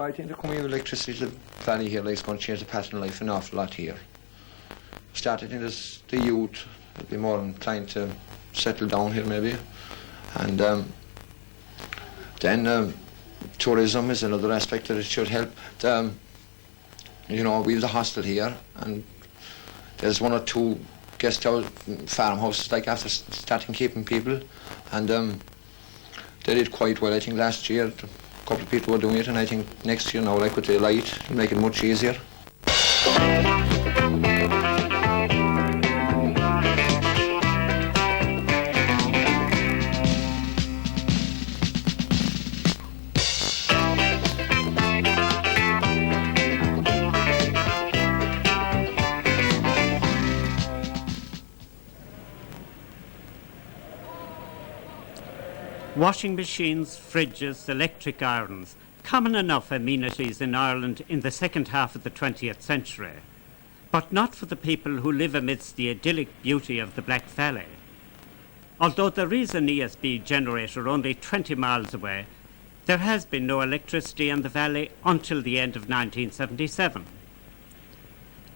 I think the coming of electricity to the valley here is going to change the pattern of life an awful lot here. Started in this, the youth will be more inclined to settle down here maybe, and then tourism is another aspect that it should help. You know, we have the hostel here, and there's one or two guest house, farmhouses like after starting keeping people, and they did quite well. I think last year a couple of people were doing it, and I think next year now, like with the light, it'll make it much easier. Washing machines, fridges, electric irons, common enough amenities in Ireland in the second half of the 20th century, but not for the people who live amidst the idyllic beauty of the Black Valley. Although there is an ESB generator only 20 miles away, there has been no electricity in the valley until the end of 1977.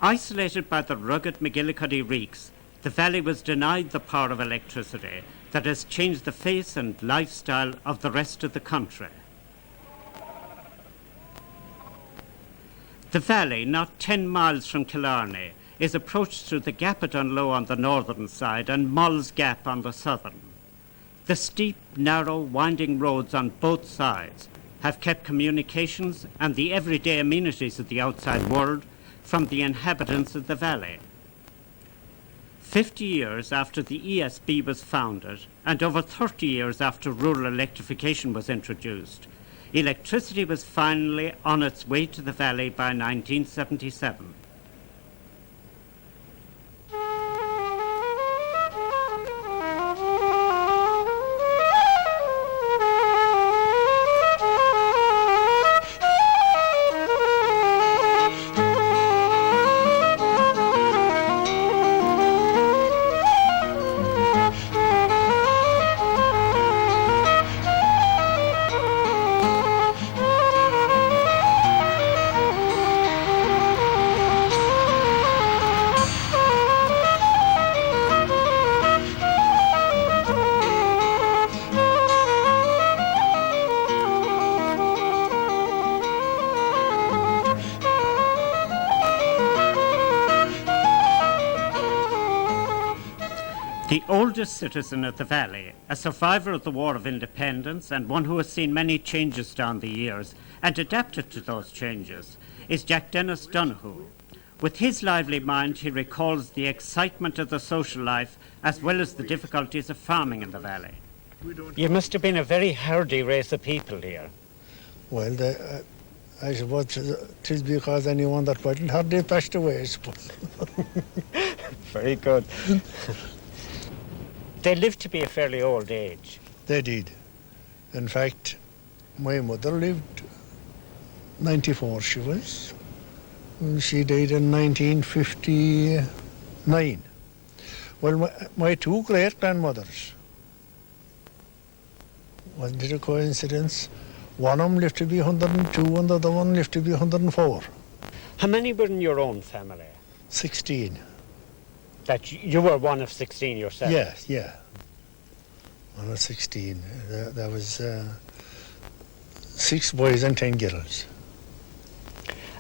Isolated by the rugged McGillicuddy Reeks, the valley was denied the power of electricity that has changed the face and lifestyle of the rest of the country. The valley, not 10 miles from Killarney, is approached through the Gap at Dunlow on the northern side and Mull's Gap on the southern. The steep, narrow, winding roads on both sides have kept communications and the everyday amenities of the outside world from the inhabitants of the valley. 50 years after the ESB was founded, and over 30 years after rural electrification was introduced, electricity was finally on its way to the valley by 1977. The oldest citizen of the valley, a survivor of the War of Independence and one who has seen many changes down the years and adapted to those changes, is Jack Dennis Donoghue. With his lively mind, he recalls the excitement of the social life as well as the difficulties of farming in the valley. You must have been a very hardy race of people here. Well, I suppose it is because anyone that wasn't hardy passed away, I suppose. Very good. They lived to be a fairly old age. They did. In fact, my mother lived 94, she was. She died in 1959. Well, my two great-grandmothers, wasn't it a coincidence? One of them lived to be 102 and the other one lived to be 104. How many were in your own family? 16. That you were one of 16 yourself? Yeah. One of 16. There was 6 boys and 10 girls.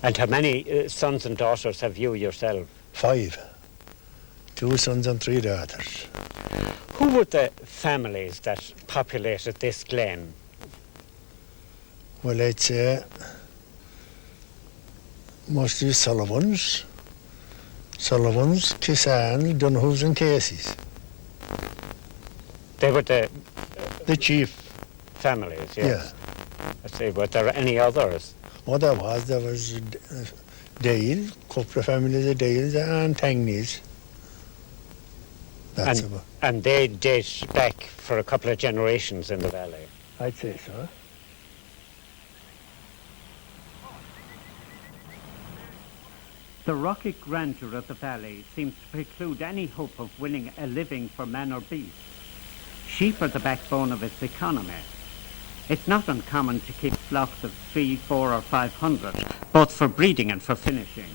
And how many sons and daughters have you yourself? 5. 2 sons and 3 daughters. Who were the families that populated this glen? Well, I'd say mostly Sullivans, Kissan, Donoghues and Caseys. They were the chief families, yes. Yeah. I see, were there any others? Oh, there was Dale, couple of families of Dales and Tangneys. That's about. And they date back for a couple of generations in the valley? I'd say so. The rocky grandeur of the valley seems to preclude any hope of winning a living for man or beast. Sheep are the backbone of its economy. It's not uncommon to keep flocks of 3, 4 or 500, both for breeding and for finishing.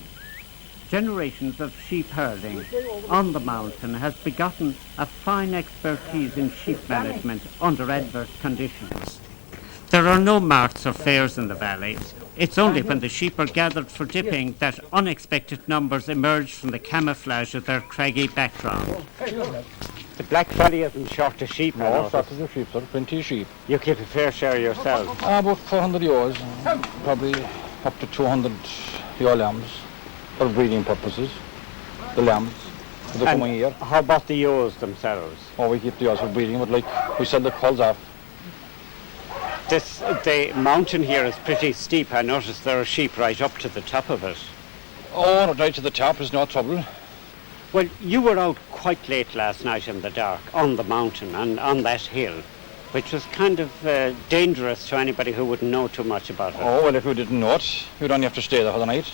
Generations of sheep herding on the mountain has begotten a fine expertise in sheep management under adverse conditions. There are no marts or fairs in the valley. It's only when the sheep are gathered for dipping that unexpected numbers emerge from the camouflage of their craggy background. The Black Valley isn't short of sheep, No, shortage of sheep, sir. Plenty of sheep. You keep a fair share yourself. About 400 ewes, probably up to 200 ewe lambs for breeding purposes. The lambs for the coming year. How about the ewes themselves? Or we keep the ewes for breeding, but like we sell the culls off. The mountain here is pretty steep. I noticed there are sheep right up to the top of it. Oh, right to the top is no trouble. Well, you were out quite late last night in the dark on the mountain and on that hill, which was kind of dangerous to anybody who wouldn't know too much about it. Oh, well, if you didn't know it, you'd only have to stay there for the night.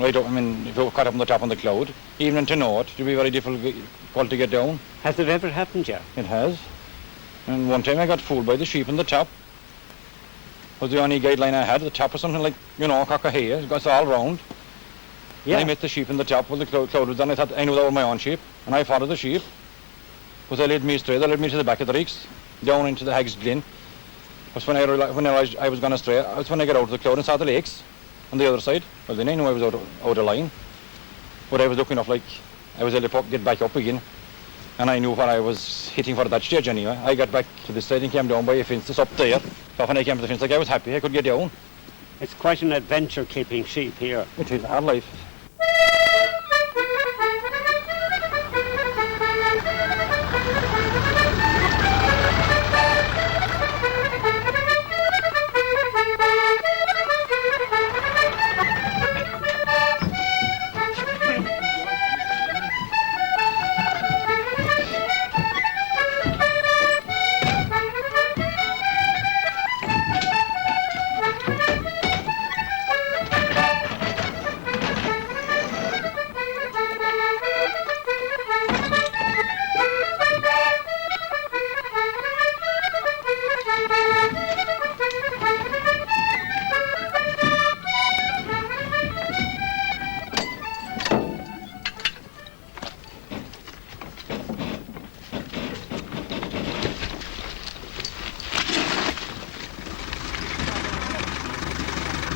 Right up, I mean, if you were caught up on the top of the cloud, even to know it, it'd be very difficult to get down. Has it ever happened yet? It has. And one time I got fooled by the sheep on the top. Was the only guideline I had. The top was something like, you know, a cock of hay. It's all round. Yeah. And I met the sheep in the top. Well, the cloud was done. I thought I knew they were my own sheep. And I followed the sheep. Because they led me astray. They led me to the back of the reeks, down into the Hag's Glen. But when I realized I was going astray, that's when I got out of the cloud and saw the lakes on the other side. Well, then I knew I was out of line. But I was looking up like I was able to get back up again. And I knew what I was hitting for at that stage anyway. I got back to the side and came down by a fence that's up there. So when I came to the fence, like, I was happy I could get down. It's quite an adventure keeping sheep here. It is hard life.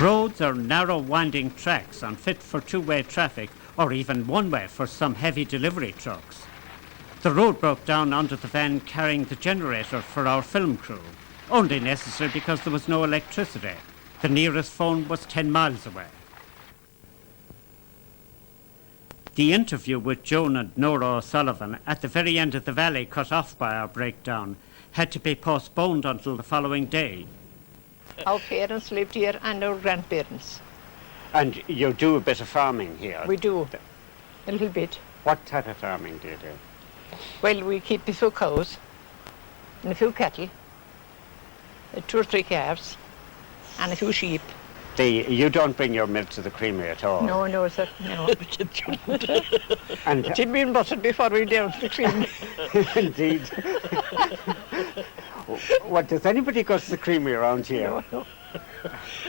Roads are narrow, winding tracks unfit for two-way traffic or even one-way for some heavy delivery trucks. The road broke down under the van carrying the generator for our film crew, only necessary because there was no electricity. The nearest phone was 10 miles away. The interview with Joan and Nora O'Sullivan at the very end of the valley, cut off by our breakdown, had to be postponed until the following day. Our parents lived here and our grandparents. And you do a bit of farming here? We do, a little bit. What type of farming do you do? Well, we keep a few cows and a few cattle, 2 or 3 calves, and a few sheep. You don't bring your milk to the creamery at all? No, sir, no. And It'd been buttered before we down to the creamery. indeed. What, does anybody go to the creamery around here? No.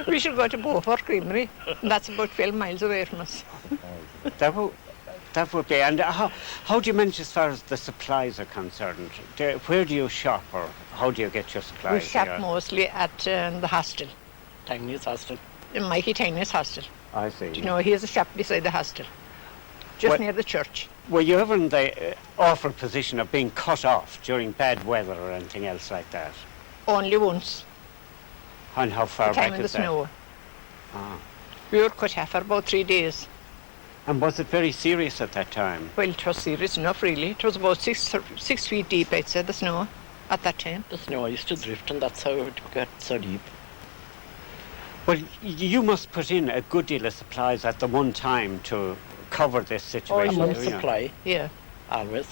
We should go to Beaufort Creamery, and that's about 12 miles away from us. That would be. And how do you manage as far as the supplies are concerned? Where do you shop, or how do you get your supplies? We shop here? mostly at the hostel. Tiniest hostel. Mikey Tiny's hostel. I see. Do you know, he has a shop beside the hostel, just What- near the church. Were you ever in the awful position of being cut off during bad weather or anything else like that? Only once, And how far the time back in the is that? snow. Ah. We were cut off for about 3 days. And was it very serious at that time? Well, it was serious enough, really. It was about 6 feet deep, I'd say, the snow at that time. The snow used to drift, and that's how it got so deep. Well, you must put in a good deal of supplies at the one time to cover this A situation. month's do you? supply, Yeah. always.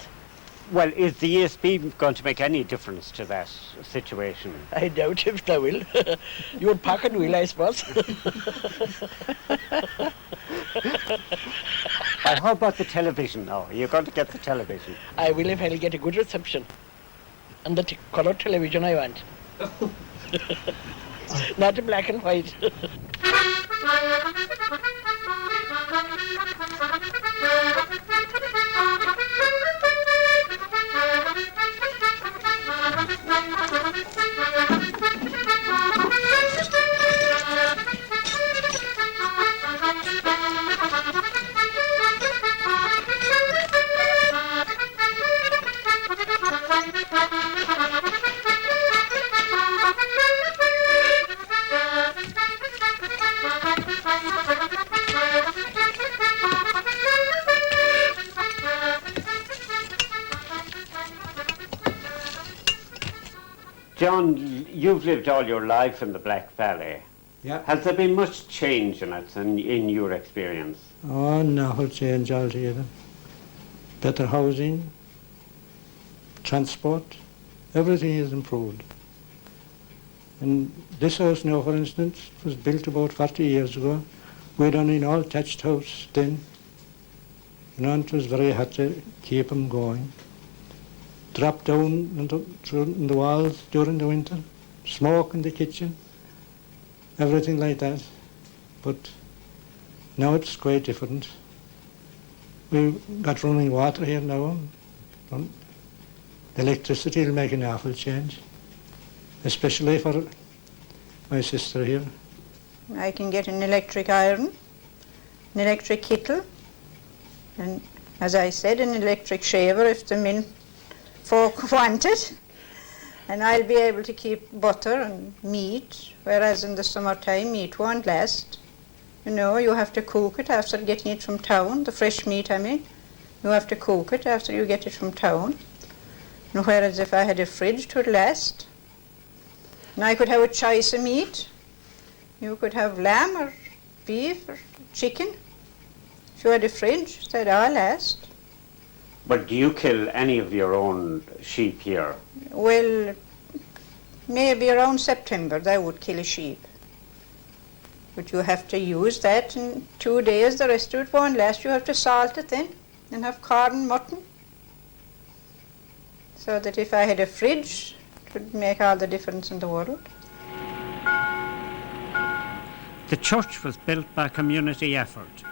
Well, is the ESB going to make any difference to that situation? I doubt if they will. You'll pack and will, I suppose. And how about the television now? You're going to get the television. I will if I'll get a good reception. And the colour television I want. Not in black and white. John, you've lived all your life in the Black Valley. Yeah. Has there been much change in it in your experience? Oh, no change altogether. Better housing, transport, everything is improved. And this house now, for instance, was built about 40 years ago. We had only an all-thatched house then. You know, it was very hard to keep them going. Drop down in the walls during the winter, smoke in the kitchen, everything like that. But now it's quite different. We've got running water here now. The electricity will make an awful change, especially for my sister here. I can get an electric iron, an electric kettle, and as I said, an electric shaver if the men folk want it. And I'll be able to keep butter and meat, whereas in the summertime meat won't last. You know, you have to cook it after getting it from town, the fresh meat I mean. You have to cook it after you get it from town. And whereas if I had a fridge, it would last. And I could have a choice of meat. You could have lamb or beef or chicken. If you had a fridge, they'd all last. But do you kill any of your own sheep here? Well, maybe around September they would kill a sheep. But you have to use that in 2 days, the rest of it won't last. You have to salt it then and have corn and mutton. So that if I had a fridge, it would make all the difference in the world. The church was built by community effort.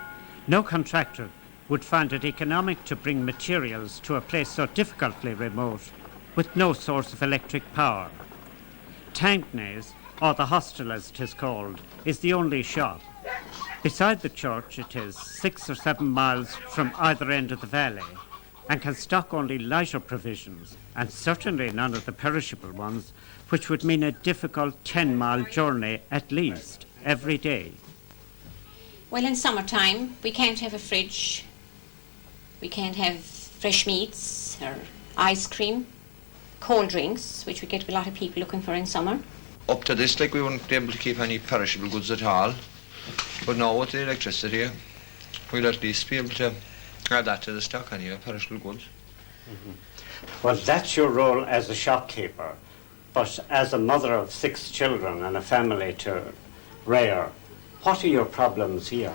No contractor would find it economic to bring materials to a place so difficultly remote with no source of electric power. Tanknays, or the hostel as it is called, is the only shop. Beside the church it is 6 or 7 miles from either end of the valley and can stock only lighter provisions and certainly none of the perishable ones, which would mean a difficult 10-mile journey at least every day. Well, in summertime we can't have a fridge. We can't have fresh meats or ice cream, cold drinks, which we get a lot of people looking for in summer. Up to this, like, we wouldn't be able to keep any perishable goods at all. But now with the electricity, we'll at least be able to add that to the stock anyway, perishable goods. Mm-hmm. Well, that's your role as a shopkeeper, but as a mother of 6 children and a family to rear, what are your problems here?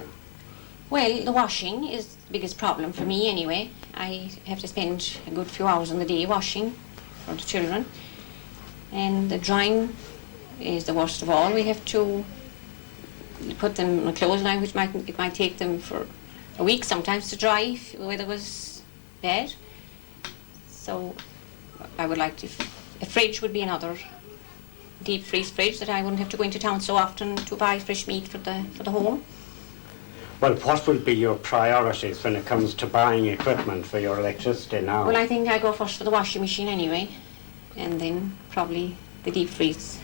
Well, the washing is the biggest problem for me anyway. I have to spend a good few hours on the day washing for the children. And the drying is the worst of all. We have to put them in a clothesline, which it might take them for a week sometimes to dry if the weather was bad. So I would like to, a fridge would be another deep freeze fridge that I wouldn't have to go into town so often to buy fresh meat for the home. Well, what will be your priorities when it comes to buying equipment for your electricity now? Well, I think I go first for the washing machine anyway, and then probably the deep freeze.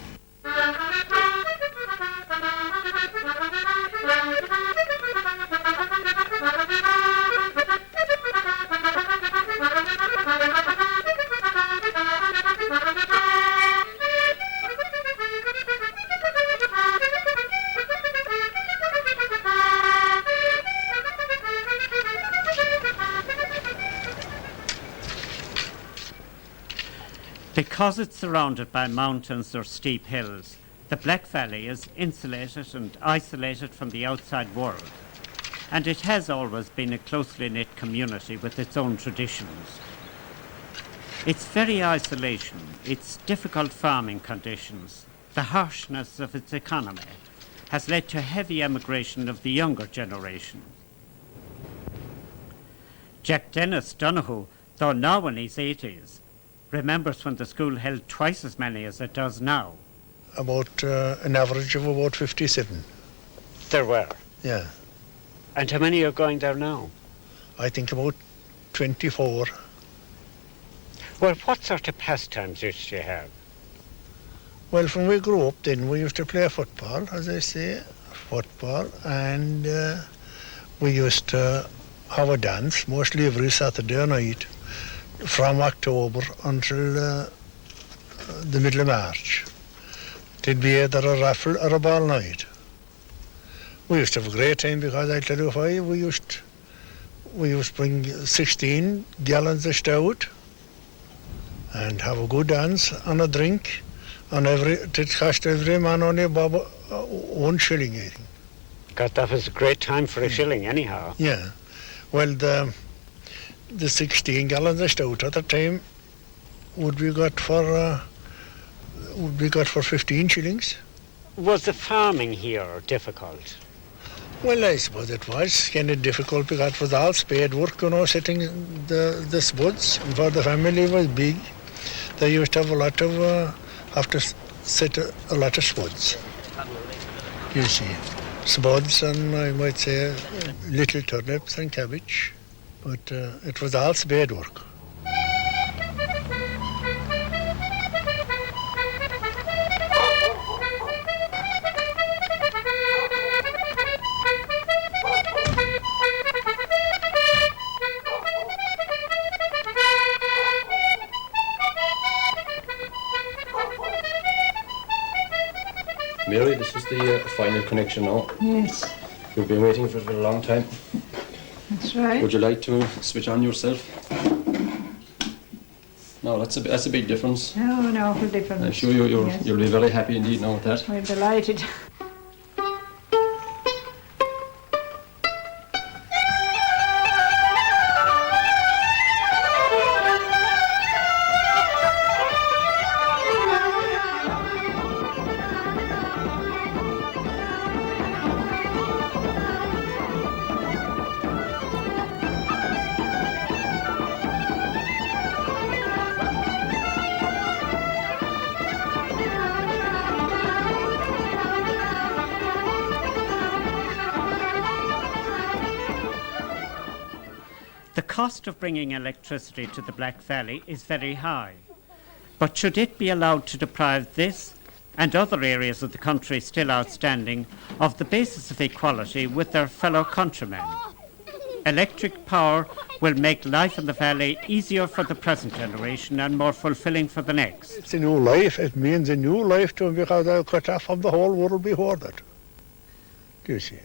Because it's surrounded by mountains or steep hills, the Black Valley is insulated and isolated from the outside world, and it has always been a closely knit community with its own traditions. Its very isolation, its difficult farming conditions, the harshness of its economy has led to heavy emigration of the younger generation. Jack Dennis Donoghue, though now in his 80s, remembers when the school held twice as many as it does now. About an average of about 57. There were. Yeah, And how many are going there now? I think about 24. Well, what sort of pastimes used you have? Well, when we grew up then, we used to play football, as I say, football, and we used to have a dance, mostly every Saturday night, from October until the middle of March. There'd be either a raffle or a ball night. We used to have a great time because I tell you why, we used to bring 16 gallons of stout and have a good dance and a drink. And it cost every man only about 1 shilling, I think. God, that was a great time for a shilling anyhow. Yeah. Well, the 16 gallons of stout at the time would be got for 15 shillings. Was the farming here difficult? Well, I suppose it was kind of difficult because it was all spade work, you know, setting the spuds. And for the family was big. They used to have have to set a lot of spuds. You see, spuds and I might say little turnips and cabbage, but it was all spade work. Mary, this is the final connection now. Yes, You've been waiting for it for a long time. that's right. Would you like to switch on yourself? No, that's a big difference. No, an awful difference. I'm sure Yes. you'll be very happy indeed now with that. We're delighted. The cost of bringing electricity to the Black Valley is very high. But should it be allowed to deprive this and other areas of the country still outstanding of the basis of equality with their fellow countrymen? Electric power will make life in the valley easier for the present generation and more fulfilling for the next. It's a new life. It means a new life to them because they were cut off from the whole world before that. Do you see?